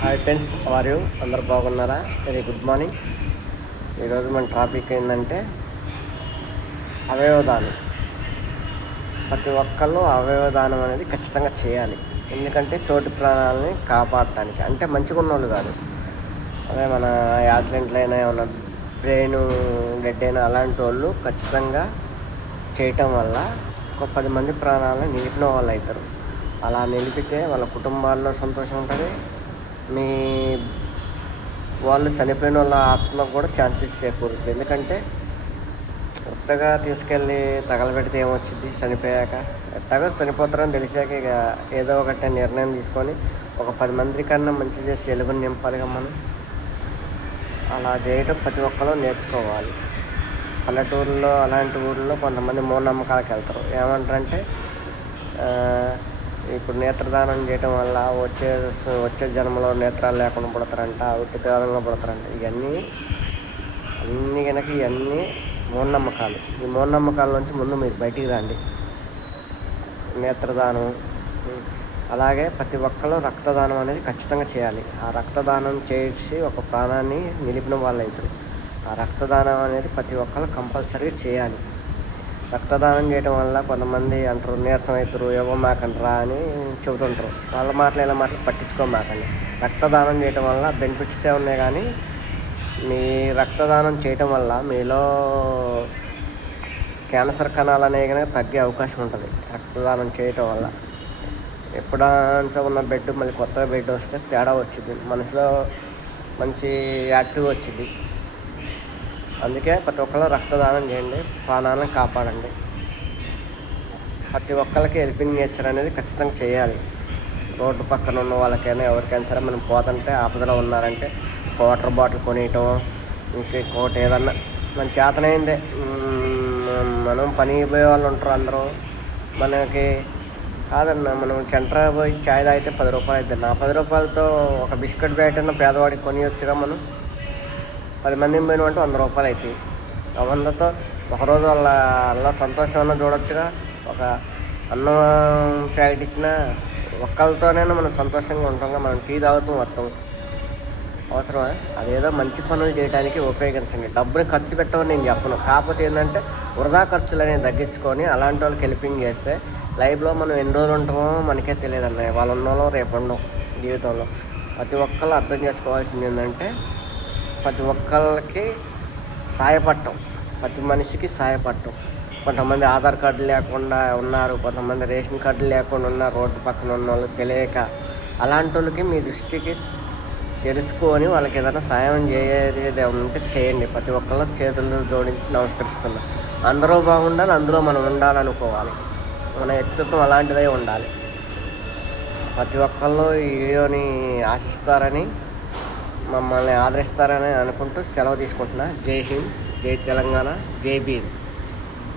Hi friends, are you అందరు బాగున్నారా? Very good morning. ఈరోజు మన టాపిక్ ఏంటంటే అవయవదానం. ప్రతి ఒక్కళ్ళు అవయవదానం అనేది ఖచ్చితంగా చేయాలి. ఎందుకంటే తోటి ప్రాణాలని కాపాడటానికి, అంటే మంచిగా ఉన్నోళ్ళు కాదు. అదే మన యాక్సిడెంట్లు అయినా ఏమన్నా బ్రెయిన్ డెడ్ అయినా అలాంటి వాళ్ళు ఖచ్చితంగా చేయటం వల్ల ఒక 10 మంది ప్రాణాలను నిలిపిన వాళ్ళు అవుతారు. అలా నిలిపితే వాళ్ళ కుటుంబాల్లో సంతోషం ఉంటుంది. మీ వాళ్ళు చనిపోయిన వాళ్ళ ఆత్మకు కూడా శాంతి చేకూరుతుంది. ఎందుకంటే కొత్తగా తీసుకెళ్ళి తగలబెడితే ఏమొచ్చింది? చనిపోయాక ఎట్టాగో చనిపోతారని తెలిసాక ఇక ఏదో ఒకటి నిర్ణయం తీసుకొని ఒక 10 మంది కన్నా మంచి చేసి ఎలుగుని నింపాలిగా మనం. అలా చేయడం ప్రతి ఒక్కరూ నేర్చుకోవాలి. పల్లెటూరులో అలాంటి ఊళ్ళో కొంతమంది మూఢనమ్మకాలకు వెళ్తారు. ఏమంటారంటే ఇప్పుడు నేత్రదానం చేయటం వల్ల వచ్చే జన్మలో నేత్రాలు లేకుండా పుడతారంట, ఉట్టిదానంగా పుడతారంట. అన్నీ కనుక ఇవన్నీ మూఢనమ్మకాలు. ఈ మూఢనమ్మకాల నుంచి ముందు మీరు బయటికి రండి. నేత్రదానం, అలాగే ప్రతి ఒక్కరు రక్తదానం అనేది ఖచ్చితంగా చేయాలి. ఆ రక్తదానం చేసి ఒక ప్రాణాన్ని నిలిపిన వాళ్ళు అవుతారు. ఆ రక్తదానం అనేది ప్రతి ఒక్కరు కంపల్సరీ చేయాలి. రక్తదానం చేయడం వల్ల కొంతమంది అంటారు నీరసం అవుతారు, ఇవ్వమాకండ్రా అని చెబుతుంటారు. వాళ్ళ మాటలు ఇలా మాటలు పట్టించుకోమాకండి. రక్తదానం చేయడం వల్ల బెనిఫిట్సే ఉన్నాయి, కానీ మీ రక్తదానం చేయటం వల్ల మీలో క్యాన్సర్ కణాలు అనేవి కనుక తగ్గే అవకాశం ఉంటుంది. రక్తదానం చేయటం వల్ల ఎప్పుడంతా ఉన్న బెడ్ మళ్ళీ కొత్తగా బెడ్ వస్తే తేడా వచ్చింది, మనసులో మంచి యాక్టివ్ వచ్చింది. అందుకే ప్రతి ఒక్కరు రక్తదానం చేయండి, ప్రాణాలను కాపాడండి. ప్రతి ఒక్కరికి హెల్పింగ్ నేచర్ అనేది ఖచ్చితంగా చేయాలి. రోడ్డు పక్కన ఉన్న వాళ్ళకైనా ఎవరికైనా సరే మనం పోతుంటే ఆపదలో ఉన్నారంటే వాటర్ బాటిల్ కొనియటం, ఇంకోటి ఏదన్నా మన చేతనైందే. మనం పని పోయే వాళ్ళు ఉంటారు అందరూ. మనకి కాదన్నా, మనం సెంటర్ పోయి చాయ్ తాగితే 10 రూపాయలు అవుతుంది. నా 10 రూపాయలతో ఒక బిస్కెట్ ప్యాకెట్ అన్న పేదవాడికి కొనియొచ్చుగా. మనం 10 మందిని పోయినామంటే 100 రూపాయలు అవుతాయి. ఆ 100తో ఒకరోజు వాళ్ళ సంతోషం చూడొచ్చుగా. ఒక అన్నం ప్యాకెట్ ఇచ్చినా ఒక్కళ్ళతోనే మనం సంతోషంగా ఉంటాంగా. మనం టీ తాగుతూ మొత్తం అవసరమా? అదేదో మంచి పనులు చేయడానికి ఉపయోగించండి. డబ్బుని ఖర్చు పెట్టమని నేను చెప్పను. కాకపోతే ఏంటంటే వృధా ఖర్చులు అనేవి తగ్గించుకొని అలాంటి వాళ్ళకి హెల్పింగ్ చేస్తే లైఫ్లో మనం ఎన్ని రోజులు ఉంటామో మనకే తెలియదు అన్నయ్య. వాళ్ళు ఉన్నోళ్ళో రేపు ఉండవు జీవితంలో. ప్రతి ఒక్కళ్ళు అర్థం చేసుకోవాల్సింది ఏంటంటే ప్రతి ఒక్కళ్ళకి సాయపడటం, ప్రతి మనిషికి సాయపడటం. కొంతమంది ఆధార్ కార్డు లేకుండా ఉన్నారు, కొంతమంది రేషన్ కార్డు లేకుండా ఉన్నారు. రోడ్డు పక్కన ఉన్న వాళ్ళు తెలియక అలాంటి వాళ్ళకి మీ దృష్టికి తెలుసుకొని వాళ్ళకి ఏదైనా సాయం చేయేది ఉంటే చేయండి. ప్రతి ఒక్కళ్ళు చేతులు జోడించి నమస్కరిస్తున్నా. అందరూ బాగుండాలి, అందులో మనం ఉండాలనుకోవాలి. మన వ్యక్తిత్వం అలాంటిదే ఉండాలి. ప్రతి ఒక్కళ్ళు ఈ వీడియోని ఆశిస్తారని, మమ్మల్ని ఆదరిస్తారని అనుకుంటూ సెలవు తీసుకుంటున్నా. జై హింద్, జై తెలంగాణ, జై భీమ్.